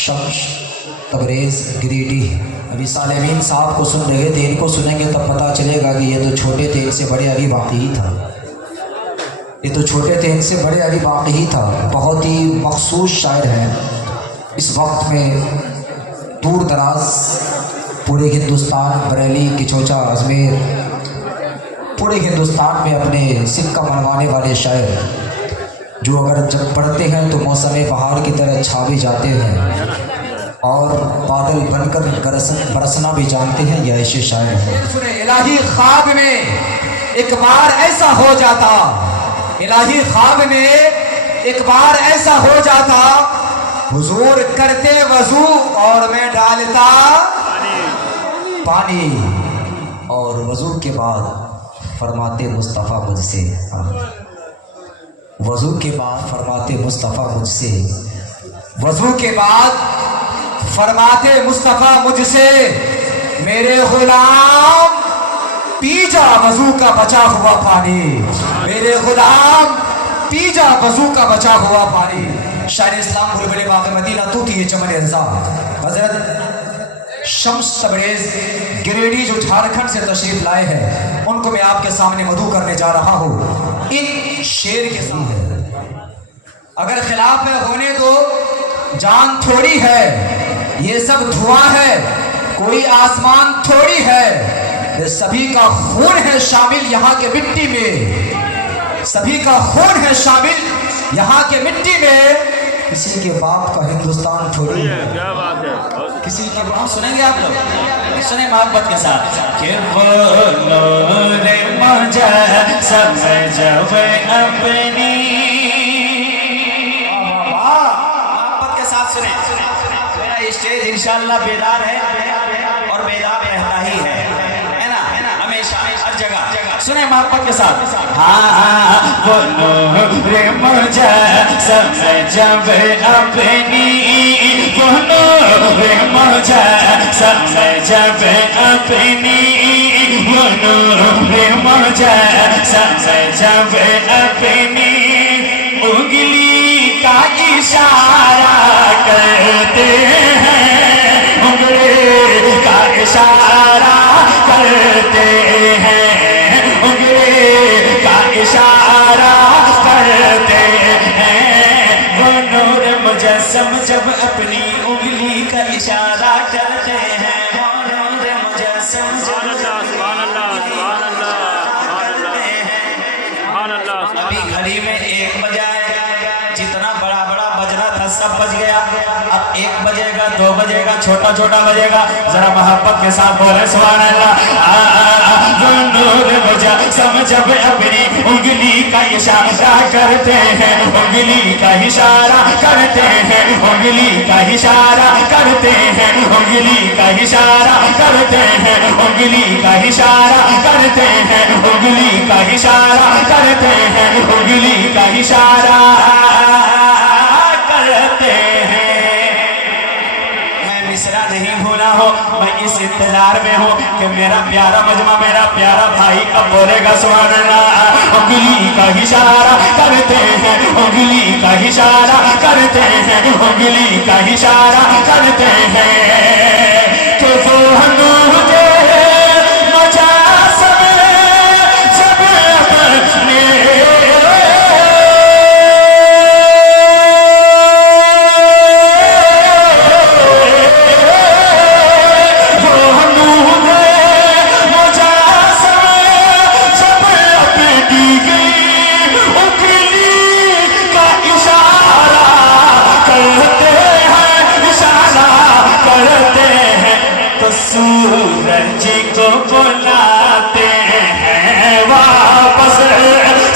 शम्स तबरेज़ गिरिडीह। अभी सालेमीन साहब को सुन रहे थे, इनको सुनेंगे तब पता चलेगा कि ये तो छोटे थे, इनसे बड़े अली वाकई था। ये तो छोटे थे, इनसे बड़े अली वाकई था। बहुत ही मखसूस शायर हैं। इस वक्त में दूर दराज पूरे हिंदुस्तान, बरेली, किचौचा, अजमेर, पूरे हिंदुस्तान में अपने सिक्का मनवाने वाले शायर, जो अगर जब पढ़ते हैं तो मौसम बहार की तरह छा भी जाते हैं और बादल बनकर बरसना भी जानते हैं। यह ऐसे शायर हैं। सुने इलाही ख्वाब में एक बार ऐसा हो जाता, इलाही ख्वाब में एक बार ऐसा हो जाता, हुजूर करते वजू और मैं डालता पानी, और वजू के बाद फरमाते मुस्तफ़ा मुझसे, वजू के बाद फरमाते मुस्तफ़ा मुझसे, वजू के बाद फरमाते मुस्तफ़ा मुझसे, मेरे गुलाम पी जा वजू का बचा हुआ पानी, मेरे गुलाम पी जा वजू का बचा हुआ पानी। शायर इस्लाम बुलबुल बाग़ मदीना तूती चमन रज़ा हज़रत शम्स तबरेज़ गिरिडीह जो झारखंड से तशरीफ लाए हैं, उनको मैं आपके सामने मधु करने जा रहा हूँ। इन शेर के साथ अगर खिलाफ है होने दो, जान थोड़ी है, ये सब धुआं है, कोई आसमान थोड़ी है, ये सभी का खून है शामिल यहाँ के मिट्टी में, सभी का खून है शामिल यहाँ के मिट्टी में। किसी के बाप का हिंदुस्तान थोड़ी है, क्या बात है। किसी के बाप सुनेंगे आप लोग, सुने मोहब्बत के साथ कि वो नूर मुझे समझ अपनी, मोहब्बत के साथ सुने। मेरा स्टेज इंशाल्लाह बेदार है और बेदार रहता ही है ना, हमेशा हर जगह। सुने मोहब्बत के साथ। हाँ वो नूर मुझे समझ अपनी, वो नूर मुझे समझ अपनी, वो नूर मुझे समझ अपनी, उंगली का इशारा करते हैं, उंगली का इशारा करते हैं, उंगली का इशारा करते हैं, वो नूर मुजस्सम जब अपनी उंगली का इशारा करते हैं, वो नूर मुजस्सम जब अभी घड़ी में 1 बजा है, जितना बड़ा बड़ा बजना था सब बज गया, अब 1 बजेगा, 2 बजेगा, छोटा छोटा बजेगा। जरा मोहब्बत के साथ बोले सुभान अल्लाह। वो नूर मुझे समझ अपनी उंगली का इशारा करते हैं, उंगली का इशारा करते हैं, उंगली का इशारा करते हैं, उंगली का इशारा करते हैं, उंगली का इशारा करते हैं, उंगली का इशारा करते हैं, उंगली का इशारा करते हैं। मैं मिसरा नहीं भूला हो, मैं इस इंतजार में हूँ कि मेरा प्यारा मजमा, मेरा प्यारा भाई कब बोलेगा सुभान अल्लाह। उंगली का इशारा करते हैं, उंगली का इशारा करते हैं, उंगली का इशारा करते हैं, कि वो मुझे मचा सब अपने, सूरज को बुलाते हैं वापस,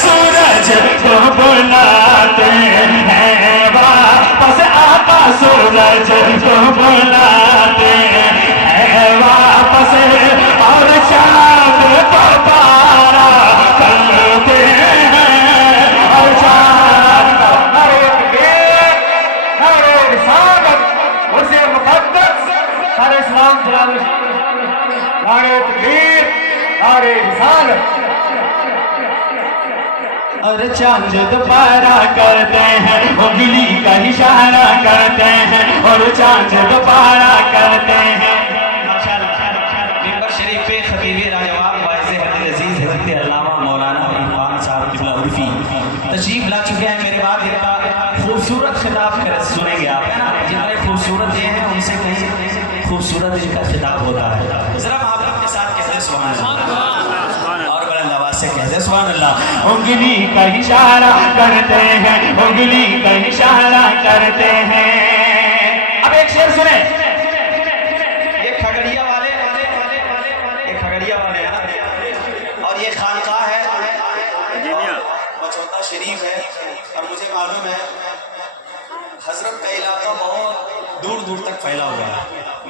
सूरज को बुलाते हैं वापस, आपा सूरज को बुलाते हैं वापस, और चाँद को पारा करते हैं, और चाँद उसे मुकद्दस सारे इस्लाम नारे तकबीर, नारे रिसालत। और चांद दोबारा करते हैं, उंगली का इशारा करते हैं, और चांद दोबारा करते हैं। मिंबर शरीफ पे खतीब लाजवाब वाइज़ हज़रत अजीज हज़रत अल्लामा मौलाना इरफान साहब किबला उर्फी तशरीफ ला चुके हैं। मेरे बाद इनका खूबसूरत खिताब सुनेंगे आप, है ना। जितने खूबसूरत ये हैं उनसे कहीं खूबसूरत इनका खिताब होता है। जरा मोहब्बत के साथ कहते सुभान अल्लाह और बुलंद आवाज से कहते सुभान अल्लाह। उंगली का इशारा करते हैं, उंगली का इशारा करते हैं। अब एक शेर सुने, ये खगड़िया वाले ये खगड़िया वाले हैं और ये खानकाह है मचौता शरीफ है। और मुझे मालूम है हजरत का इलाका बहुत दूर दूर तक फैला हुआ है।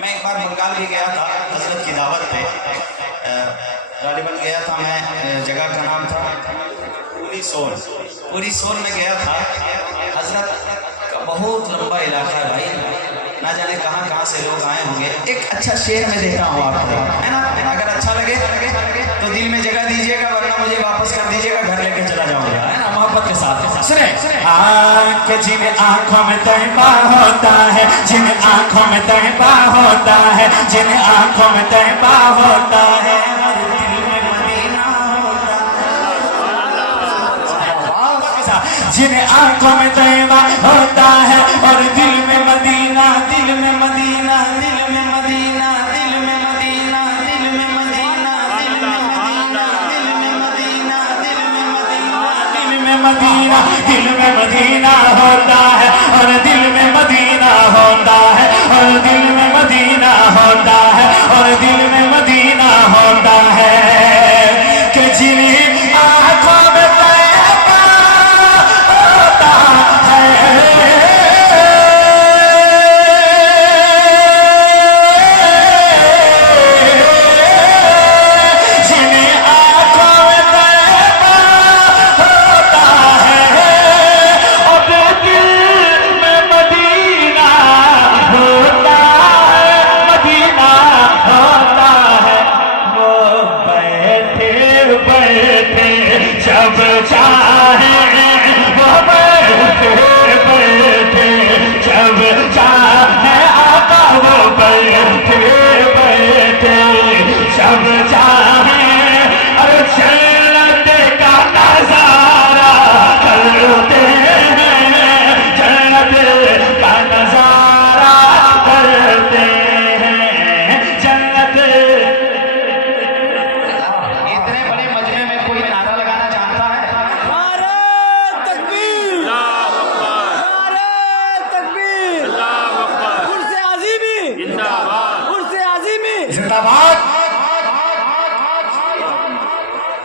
मैं एक बार बंगाल भी गया था हजरत की दावत पे, गालिबन गया था मैं, जगह का नाम था पूरी सोन में गया था। हजरत का बहुत लंबा इलाका है भाई, ना जाने कहाँ कहाँ से लोग आए होंगे। एक अच्छा शेर में देता हूँ आपको, है ना। अगर अच्छा लगे तो दिल में जगह दीजिएगा, वरना मुझे वापस कर दीजिएगा, घर लेके चला जाऊंगा, है ना। मोहब्बत के साथ सुने। कि जिन आंखों में तैबा होता है, जिन आंखों में तैबा होता है, जिन आंखों में तैबा होता है, दिल में मदीना होता है। जिन आंखों में तैबा होता है और दिल में मदीना, दिल में मदीना, दिल में मदीना, दिल में मदीना, दिल में मदीना, दिल में मदीना, दिल में मदीना, दिल में मदीना, दिल में मदीना, दिल में मदीना होता है और दिल में मदीना होता है और दिल में मदीना होता है और दिल में मदीना होता है। कि जिन्हें आंखों में तैबा होता है, जिन्हें आंखों में तैबा होता है और दिल में मदीना होता है, मदीना होता है। वो बैठे बैठे जब चाहे, वो बैठे बैठे जब चाहे आका, वो बैठे बैठे जब चाहे और जन्नत का नजारा करते हैं, जन्नत का नजारा करते हैं, जन्नत। इतने बड़े मजमे में कोई नारा लगाना जानता है? नारे तकबीर, नारे तकबीर, उर्से आज़िमी, उर्से आज़िमी। जिंदाबाद।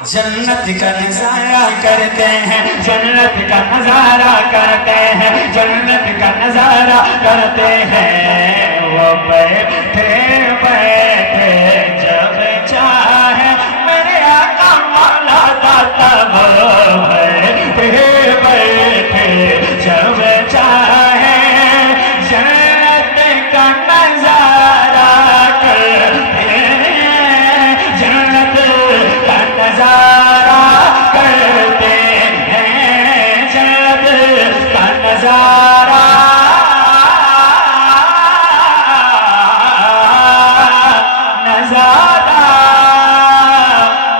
जन्नत का नजारा करते हैं, जन्नत का नजारा करते हैं, जन्नत का नजारा करते हैं। वो बैठे बैठे जब चाहे मेरे आका मौला दाता, वो बैठे बैठे जब चाहे जन्नत का नजारा करते हैं, जन्नत का नजारा करते हैं, जन्नत का नजारा नजारा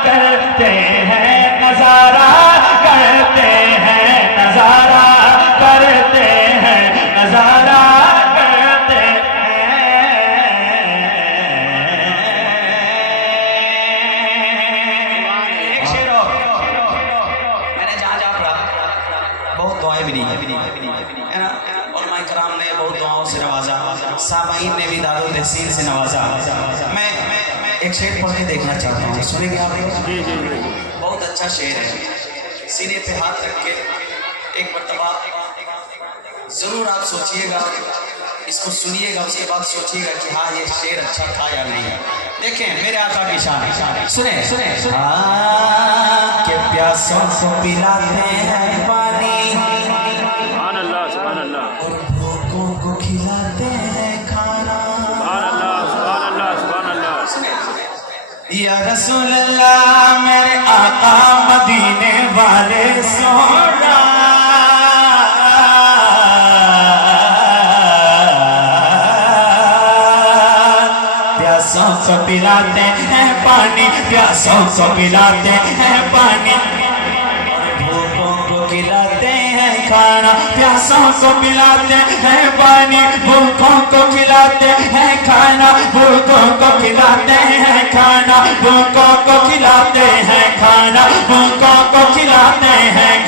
करते हैं, नजारा करते हैं, नजारा करते हैं, नजारा करते हैं। एक शेर और मैंने जहाँ जहाँ पढ़ा बहुत दुआएं मिली है ना। उलमाए कराम ने बहुत दुआओं से नवाजा, सामाईन ने भी दारो तहसील से नवाजा। मैं एक शेर पढ़ के देखना चाहता हूँ, सुनेंगे आप? बहुत अच्छा शेर है, सीने पे हाथ रख के एक मरतबा जरूर आप सोचिएगा, इसको सुनिएगा, उसके बाद सोचिएगा कि हाँ ये शेर अच्छा था या नहीं। देखें मेरे आका की शान, सुने सुने। के प्यासों को पिलाते हैं पानी और भूखों को खिलाते हैं खाना। या रसूल अल्लाह मेरे आका मदीने वाले सोना, प्यासों को पिलाते हैं पानी, प्यासों को पिलाते हैं पानी, भूखों को खिलाते हैं खाना, प्यासों को पिलाते हैं पानी, भूखों को खिलाते हैं खाना, भूखों को खिलाते हैं खाना, भूखों को खिलाते हैं खाना, भूखों को खिलाते हैं